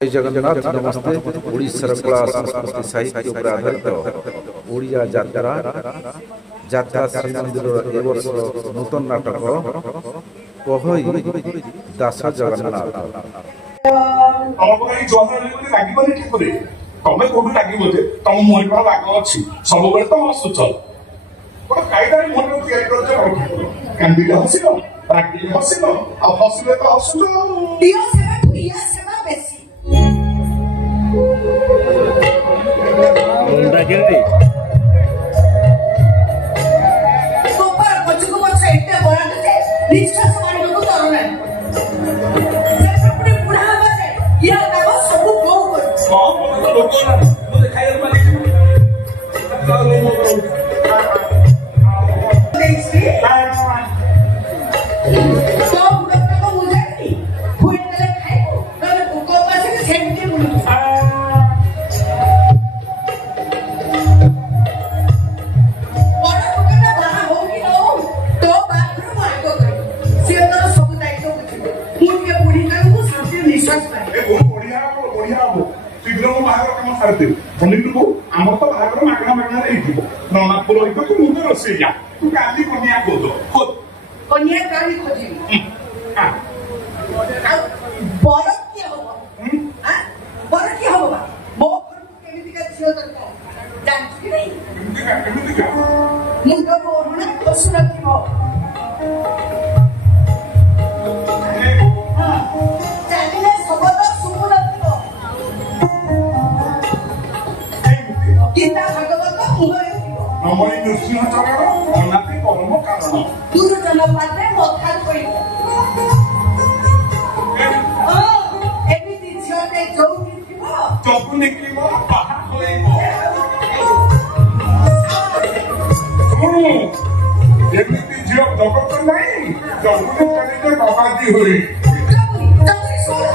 जय जगन्नाथ नमस्ते। ओडिशार कला संस्कृति साहित्य पर आधारित ओडिया यात्रा श्रीमंदिर ए वर्ष नूतन नाटक कहि दास जगन्नाथ तमें कौन लगे तुम मुहर पर राग अच्छी सब तो हसुच गोटे कायदा मुहर कांदी हसिल रागिले हसिल आ हसिले तो हसुच आम तो बाहर मागणा मागणा नना फूल मुझे रोसैया तू काली कनिया खोज कनिया काली खोजी बर किए हम बर किए हम मो घर केमिति का झियो दरकार जानछ कि नहीं मुंड मोहना पशु रखिबो चालिले सबद सुख रखिबो गीता भागवत मुहरे नमरी नृसिंह चरण अनाति कर्म कारण गुरुजन पात्रे मथा कइबो एमिति झियोटे जोउठी थिबो चकु निकलिबो पाहा खोइबो सुनु एमिति झियो जगत नाही जगुने चलिते बाबाजी होई तमरी सोलो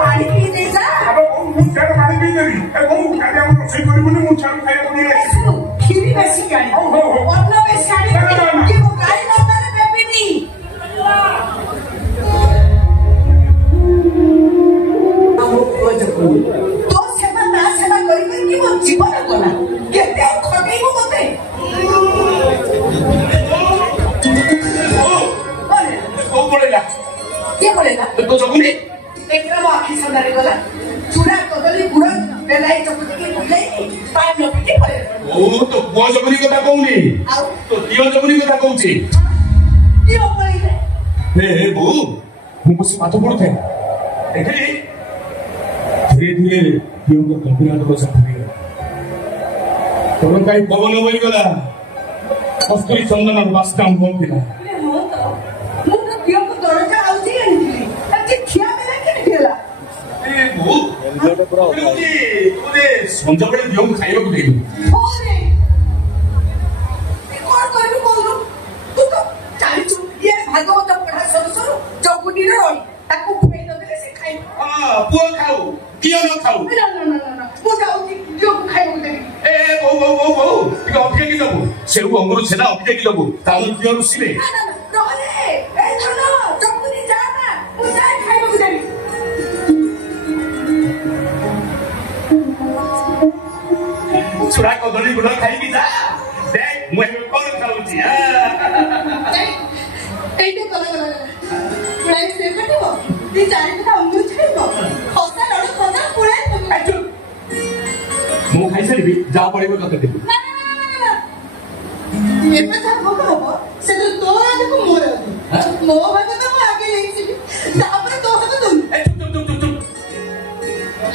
पानी पी दे जा अब मुझे पानी पी देरी ए बहु काले हम रोसई करिबुनी मु छान खाया कोनी रे खीरी बेसी कानी अन्न बेसी कानी कि मु गाई न करे बेबीनी तो सेवा ना सेवा करी कि मो जीवन गला केते खटेइबो मते ओ बोलेला के बोलेला तो जगुनी एकरा मो आखी सामने गला चूड़ा कदली गुड़ बेलाई चपटी के बुलाई पाय लपटी पड़े ओ तो बुआ जगुनी कथा कहूनी आउ तो दियो जगुनी कथा कहूची कियो पड़े हे बो मु बस पाठ पढ़ते देखली धीरे धीरे दियो को कल्पना तो सकती है तोर काई पवन होई गला कस्तूरी चंदन वास्ता हम दिला मु तो दियो को दरजा आउची आनी अति खिया मेला के गेला ए बो तुझे संजा बड़े दियो खाइयो को देलु ओरे कोन करबी बोलु तू तो चालिचु ये भागवत पढ़ा सर सर चौकुटी रे रही ताको फेई न देले से खाइ हां पुआ खाओ कियो न खाओ ना मु जाउची दियो को खाइबो देबी ए बो टिके अटके की दबो सेउ अंगुर छेना अटके की दबो ताऊ दियो रुसिले ना रहले ए धनो चौकुटी जा ना मु जाय खाइबो देबी छुरा कदली गुड़ खाई की जा देख मुझे कौन खाऊची এই তো কলা পুরাই সে কাটিব দি চারিটা অঙ্গুর ছাইব খসা লড় খসা পুরাই আচ্ছা মু খাই সারিবি যা পড়িব ততে দেবি না এবে যা ভোগ হব সে তো তোর আগে মোর আগে মো ভাবে তো মু আগে নেইছি তারপরে তো হবে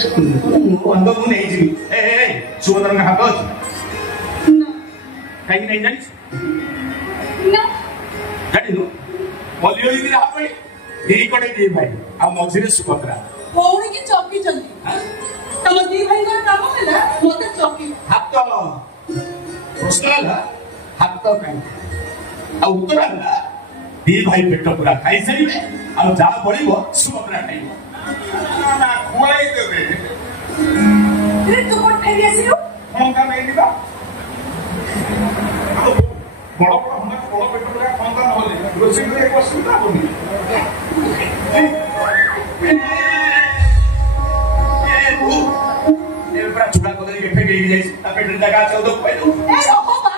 চুপ অন্ধ মু নেইছি এ সুবদরঙ্গ হাত আছে না খাই নাই জানিস না জানিস মলিও দিলে হাপে এই কোটে দি ভাই আর মঝিরে সুভদ্রা ভৌরি কি চকি চলি তম দি ভাই না কাম হেলা মতে চকি হাত প্রশ্ন হলা হাত কাই আর উত্তর হলা दी भाई पेट पूरा खाई सारे और जा पड़ो सुभद्रा खाइब ना खुआई देबे रे तू कोन खाई आसिलो हम का नहीं दिबा बड़ बड़ हम बड़ पेट पूरा खांदा न होले रोसी रे एक सुता होनी पूरा चूड़ा को देके फेंक के जाइए ताकि डंडा का चल दो भाई तो ए रहो बा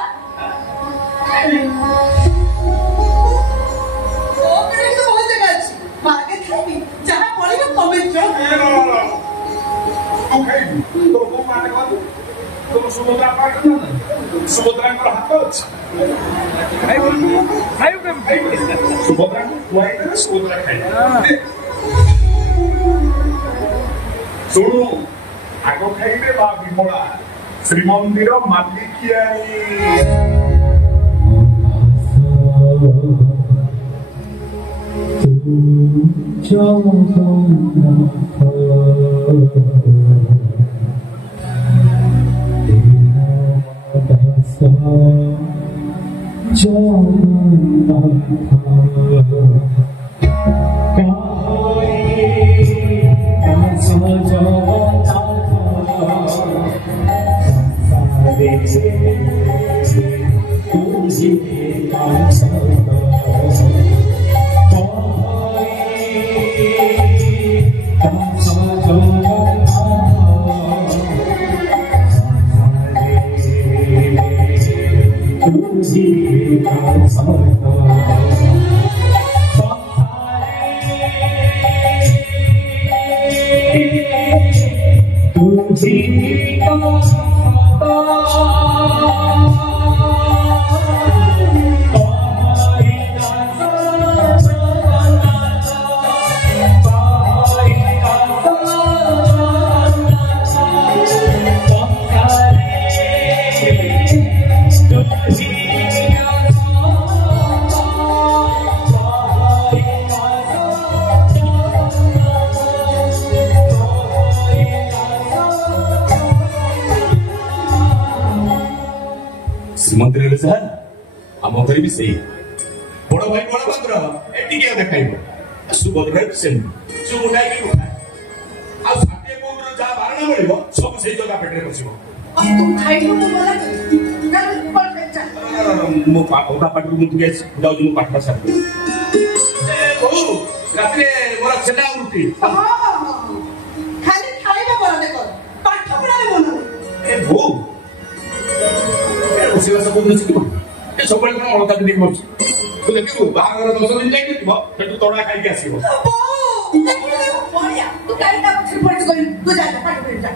ओ करे तो बहुत जगह अछि मार्के खाइबी जहां पड़ी ना कमेंट जो तू खाई तो को माने को तो समुद्र पार करना समुद्र को हाथ खाई समुद्र वाई ना समुद्र खाई सुनो आगो खाइबे बा विमला श्रीमंदिर मालिकियाई श्रीमंदिर सर आम घर भी सही बड़ भाई बलभद्र एटी क्या देखाइब सुभद्रा से सुमुंडाई की उठा आ साथे कोन जा बारणा मिलिबो सब सही जगह पेटरे बसिबो अब तुम खाइबो तो बोला कर ऊपर फेंचा मो पाटा पाटू मुंह के जाउ मो पाटा साथ ए बहु रात्रि मोर छेला उठी खाली खाइबो बोला देखो पाठ पढ़ा रे मन ए बहु उसी सब कुछ नहीं ए सब बड़े कौन होता नहीं बोल तो देखो बाहर 10 दिन जाई दिबो फिर तू तोड़ा खाई के आसीबो देखिए बढ़िया तू गाड़ी का पछ पछ कर तू जा पाठ पढ़ जा